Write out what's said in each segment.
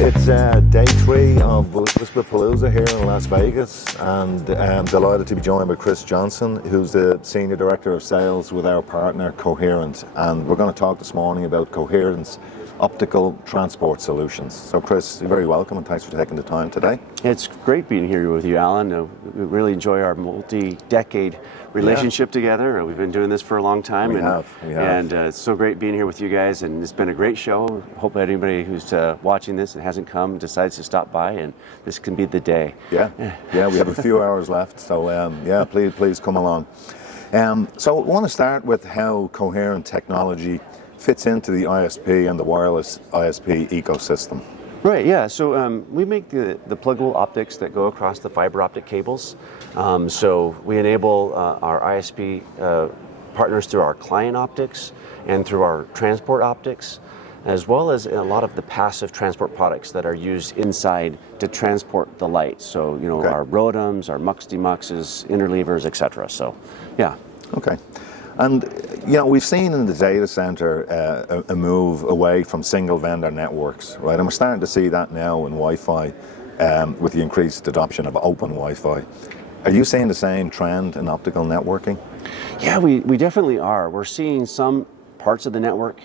It's day 3 of WISPAPALOOZA here in Las Vegas, and I'm delighted to be joined by Chris Johnson, who's the Senior Director of Sales with our partner Coherent, and we're going to talk this morning about Coherent's optical transport solutions. So Chris, you're very welcome and thanks for taking the time today. It's great being here with you, Alan. We really enjoy our multi-decade relationship together. We've been doing this for a long time. We have. And it's so great being here with you guys, and it's been a great show. Hope anybody who's watching this and hasn't come decides to stop by, and this can be the day. Yeah, we have a few hours left, so please come along. So I want to start with how Coherent technology fits into the ISP and the wireless ISP ecosystem. Right, yeah, so we make the pluggable optics that go across the fiber optic cables. So we enable our ISP partners through our client optics and through our transport optics, as well as a lot of the passive transport products that are used inside to transport the light. So, our ROADMs, our MUX-DMUXs, interleavers, etc. So, yeah. Okay. And we've seen in the data center a move away from single vendor networks, right? And we're starting to see that now in Wi-Fi with the increased adoption of open Wi-Fi. Are you seeing the same trend in optical networking? Yeah, we definitely are. We're seeing some parts of the network,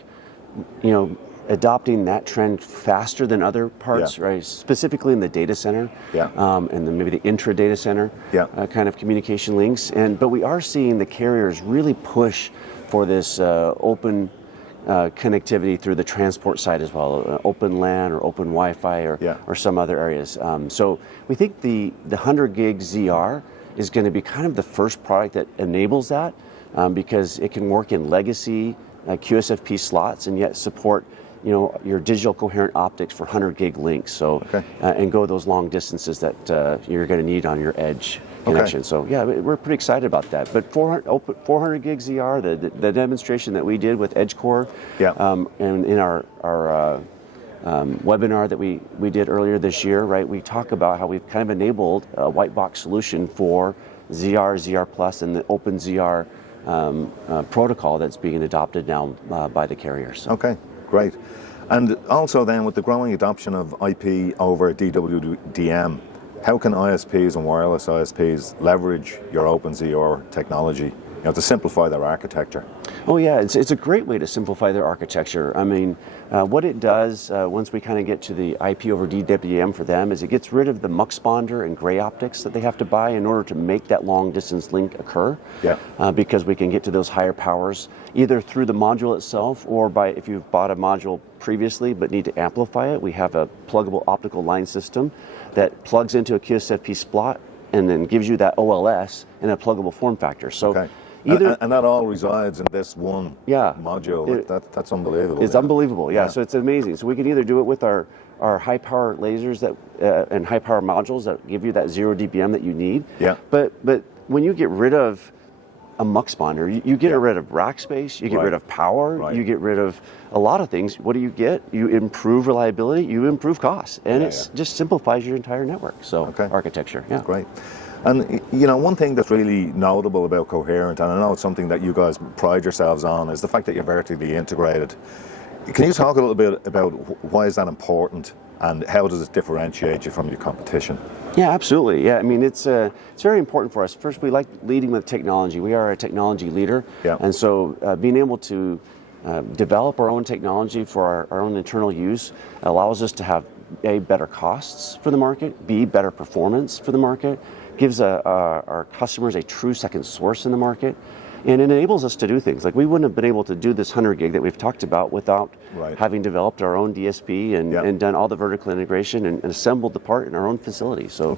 adopting that trend faster than other parts, right? Specifically in the data center, and then maybe the intra-data center kind of communication links. But we are seeing the carriers really push for this open connectivity through the transport side as well, open LAN or open Wi-Fi or some other areas. So we think the 100 gig ZR is going to be kind of the first product that enables that because it can work in legacy QSFP slots and yet support your digital coherent optics for 100 gig links, and go those long distances that you're going to need on your edge connection. So yeah, we're pretty excited about that. But 400 gig ZR, the demonstration that we did with EdgeCore, and in our webinar that we did earlier this year, right? We talk about how we've kind of enabled a white box solution for ZR, ZR Plus, and the Open ZR protocol that's being adopted now by the carriers. Okay. Great. And also then with the growing adoption of IP over DWDM, how can ISPs and wireless ISPs leverage your OpenZR technology to simplify their architecture? Oh yeah, it's a great way to simplify their architecture. I mean, what it does once we kind of get to the IP over DWDM for them is it gets rid of the muxponder and gray optics that they have to buy in order to make that long distance link occur. Because we can get to those higher powers either through the module itself or by if you've bought a module previously but need to amplify it, we have a pluggable optical line system that plugs into a QSFP slot and then gives you that OLS in a pluggable form factor. So. And that all resides in this one module. That's unbelievable. It's unbelievable, so it's amazing. So we can either do it with our high power lasers and high power modules that give you that 0 dBm that you need. But when you get rid of a muxponder, you get rid of rack space, you get rid of power, you get rid of a lot of things. What do you get? You improve reliability, you improve costs, and it just simplifies your entire network. So architecture, Great. And one thing that's really notable about Coherent, and I know it's something that you guys pride yourselves on, is the fact that you're vertically integrated. Can you talk a little bit about why is that important and how does it differentiate you from your competition? Yeah, absolutely. Yeah, I mean, it's very important for us. First, we like leading with technology. We are a technology leader, and so being able to develop our own technology for our own internal use allows us to have A, better costs for the market, B, better performance for the market, gives our customers a true second source in the market, and it enables us to do things. Like we wouldn't have been able to do this 100 gig that we've talked about without having developed our own DSP and done all the vertical integration and assembled the part in our own facility. So,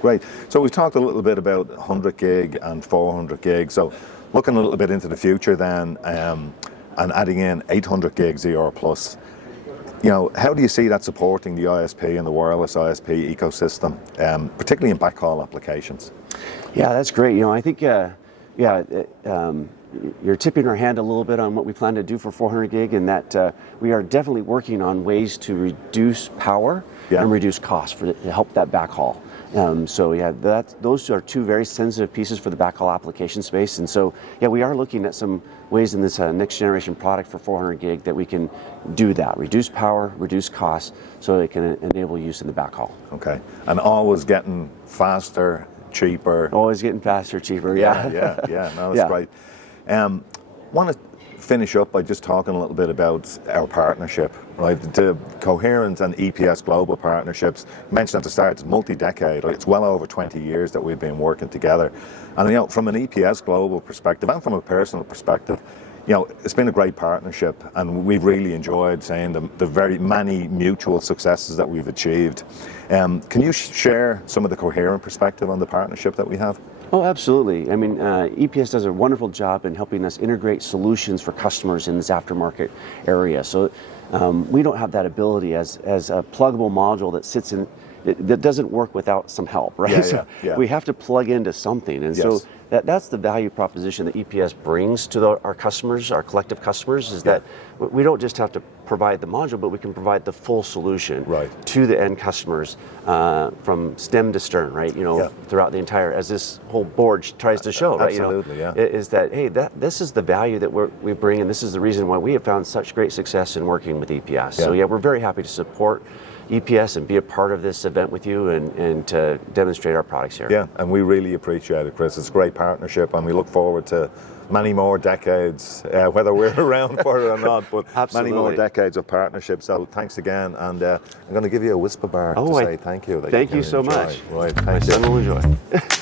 Great. So we've talked a little bit about 100 gig and 400 gig. So looking a little bit into the future then and adding in 800 gig ZR Plus, how do you see that supporting the ISP and the wireless ISP ecosystem, particularly in backhaul applications? Yeah, that's great. I think, you're tipping our hand a little bit on what we plan to do for 400 gig, and that we are definitely working on ways to reduce power and reduce costs to help that backhaul. So yeah, those are two very sensitive pieces for the backhaul application space. And so yeah, we are looking at some ways in this next generation product for 400 gig that we can do that, reduce power, reduce costs, so it can enable use in the backhaul. Okay, and always getting faster, cheaper. Always getting faster, cheaper. Yeah. No, that's great. Want to finish up by just talking a little bit about our partnership, right? The Coherent and EPS Global partnerships, you mentioned at the start, it's multi-decade. It's well over 20 years that we've been working together. And from an EPS Global perspective and from a personal perspective, it's been a great partnership, and we've really enjoyed seeing the very many mutual successes that we've achieved. Can you share some of the Coherent perspective on the partnership that we have? Oh, absolutely. I mean, EPS does a wonderful job in helping us integrate solutions for customers in this aftermarket area. So we don't have that ability as a pluggable module that sits in, that doesn't work without some help, right? We have to plug into something. And so that's the value proposition that EPS brings to our customers, our collective customers, is that we don't just have to provide the module, but we can provide the full solution to the end customers from stem to stern, right? Throughout the entire, as this whole board tries to show, right? Is that, hey, this is the value that we bring, and this is the reason why we have found such great success in working with EPS. So yeah, we're very happy to support EPS and be a part of this event with you and to demonstrate our products here. Yeah, and we really appreciate it, Chris. It's a great partnership, and we look forward to many more decades, whether we're around for it or not, but many more decades of partnership. So thanks again, and I'm going to give you a whisper bar to say thank you. Thank you so much. Right, thank you. My son will enjoy.